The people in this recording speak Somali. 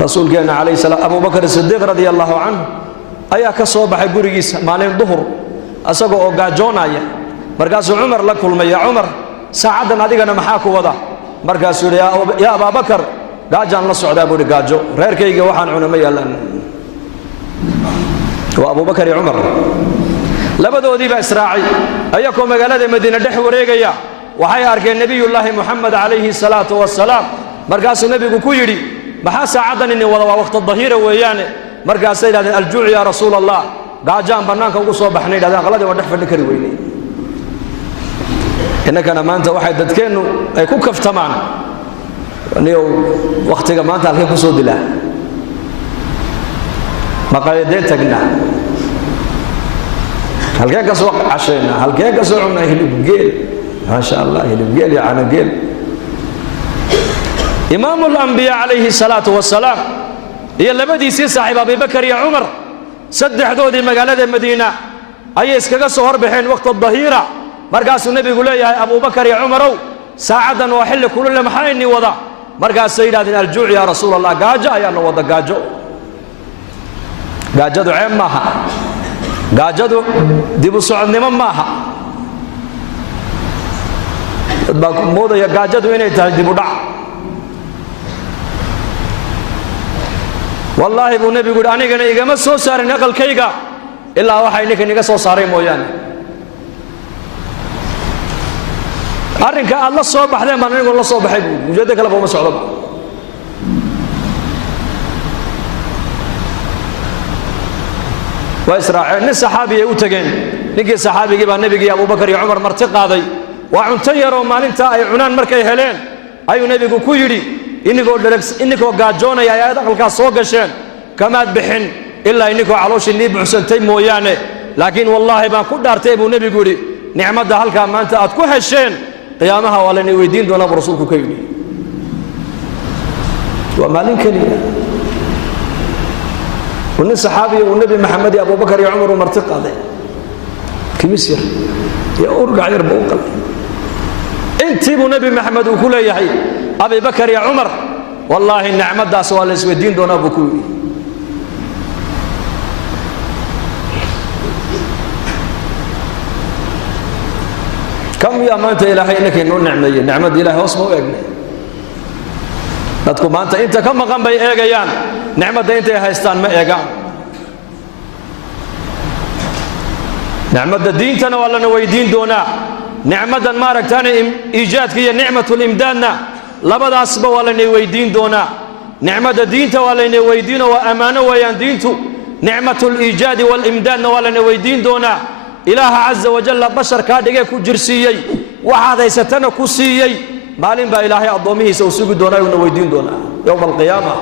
rasuulkeena calayhi salaam Abu Bakr as-Siddiq radiyallahu anhu ayaa ka soo baxay gurigiisa maalin duhur asagoo oo gaajoonaya markaasuu Umar la kulmay ya Umar saacadan adigana maxaa ku wada markaasuu yiri ya Abu Bakr gaajaan la socdaa buu gaajo reerkayga waxaan cunamay yaalan wa Abu Bakr iyo Umar labadoodii ba israaci ayagoo magaalada Madiina dhex wareegaya waxay arkeen nabiyullaahi Muhammad alayhi salaatu wassalaam markaasuu nabigu ku yiri maxaa saacadan in wada waqti dhahira weeyaan markaas ay yiraahdeen al-juu' ya rasuulallah gaajaan banaanka ugu soo baxnay yiraahdeen qalada waa dhex fadhi kari weynay inagana maanta waxay dadkeenu ay ku kaftamaan niyo waqtiga maanta halkay ku soo dilaa maqaayadeen tagnaa halkeen ka soo cashayna halkeen ka soo cunay hilib geel ma sha Allah hilib geel ya ana geel imaam al-anbiya alayhi salatu wassalam iyo labadiisii saaxiib Abu Bakr iyo Umar saddexdoodii magaalada Madiina ay iskaga soo horbaxeen waqti dhahira markaasuu nabigu leeyahay Abu Bakr iyo Umar saacadan waa xilli kulul maxayni wada markaas ay yiraahdeen al-juu' ya rasuulallah gaajo ayaan wada gaajo gaajadu ceeb maaha gaajadu dib u socodnimo maaha baa moodaya gaajadu inay tahay dib u dhac wallahi buu nabigu anigana igama soo saarin aqalkayga ilaa waxa inaka niga soo saaray mooyaan arrinka aad la soo baxdeen baan anigu la soo baxay ujeedada kale ma socdo waa israaciil nin saxaabi ay u tageen ninkii saxaabigii baa nabiga Abu Bakr iyo Umar marti qaaday waa cunto yar oo maalinta ay cunaan markay heleen ayuu nabigu ku yiri inigoo gaajoonaya ay aqalkaas soo gasheen kamaad bixin ilaa inigoo calooshii buuxsantay mooyaane laakiin wallahi baan ku dhaartay buu nabigu yiri nicmada halka maanta aad ku hesheen qiyaamaha waa la weydiin doonaa rasuulku ka yiri waa maalin kaliya ون صحابي والنبي محمد أبو بكر يا عمر ومرتق هذا كمسير يا أرجع يربو قلب أنت أبو نبي محمد وكل يحيى أبي بكر يا عمر والله النعمة دا سوال الدين دون أبو كوي كم يا ما أنت إلهي إنك إنه نعمة إلهي اسمه إجني dadku maanta inta ka maqan bay eegayaan nicmada intay haystaan ma eegaan nicmada diintana waa la weydiin doonaa nicmadan ma aragtaan iijaadka iyo nicmatul imdaadna labadaasba waa la weydiin doonaa nicmada diinta waa la weydiino waa amaano weeyaan diintu nicmatul iijaadi wal imdaadna waa la weydiin doonaa ilaaha azza wa jalla bashar ka dhigay ku jirsiiyay waxaad haysatana ku siiyay maalin baa ilaahay adoomihiisa uu sugi doonaa oo weydiin doonaa yawm al-qiyaamah